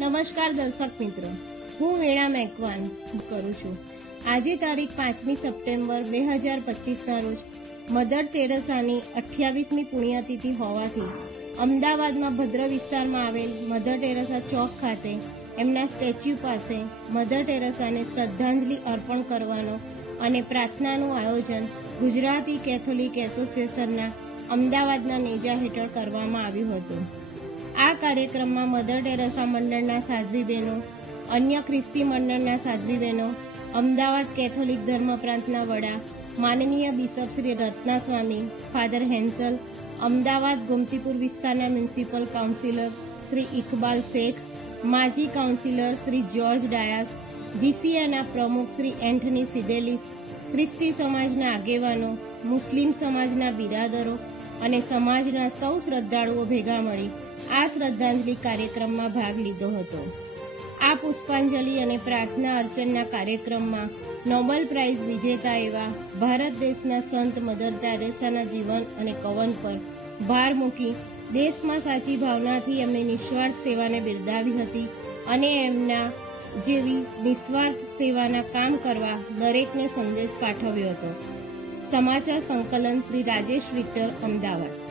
નમસ્કાર દર્શક મિત્રો. હું વેણા મેકવાન કરું છું. આજે તારીખ પાંચમી સપ્ટેમ્બર બે હજાર પચીસના રોજ મધર ટેરેસાની અઠ્યાવીસમી પુણ્યતિથિ હોવાથી અમદાવાદમાં ભદ્ર વિસ્તારમાં આવેલ મધર ટેરેસા ચોક ખાતે એમના સ્ટેચ્યુ પાસે મધર ટેરેસાને શ્રદ્ધાંજલિ અર્પણ કરવાનો અને પ્રાર્થનાનું આયોજન ગુજરાતી કેથોલિક એસોસિએશનના અમદાવાદના નેજા હેઠળ કરવામાં આવ્યું હતું. આ કાર્યક્રમમાં મધર ટેરેસા મંડળના સાધ્વી બહેનો, અન્ય ખ્રિસ્તી મંડળના સાધ્વી બહેનો, અમદાવાદ કેથોલિક ધર્મ પ્રાંતના વડા, માનનીય bishop Shri Ratna Swami father Hensel, Ahmedabad Gomtipur વિસ્તારના મ્યુનિસિપલ કાઉન્સિલર શ્રી ઇકબાલ શેખ, માજી કાઉન્સિલર શ્રી જ્યોર્જ ડાયાસ જીસીએના પ્રમુખ શ્રી એન્થની ફિદેલિસ, ખ્રિસ્તી સમાજના આગેવાનો, મુસ્લિમ સમાજના બિરાદરો અને સમાજના સૌ શ્રદ્ધાળુઓ ભેગા મળી આ શ્રદ્ધાંજલિ કાર્યક્રમમાં ભાગ લીધો હતો. આ પુષ્પાંજલિ અને પ્રાર્થના અર્ચનના કાર્યક્રમમાં નોબેલ પ્રાઇઝ વિજેતા એવા ભારત દેશના સંત મદર તેરેસાના જીવન અને કવન પર ભાર મૂકી દેશમાં સાચી ભાવનાથી એમની નિસ્વાર્થ સેવાને બિરદાવી હતી અને એમના જેવી નિસ્વાર્થ સેવાના કામ કરવા દરેકને સંદેશ પાઠવ્યો હતો. સમાચાર સંકલન શ્રી રાજેશ વિક્ટર અમદાવાદ.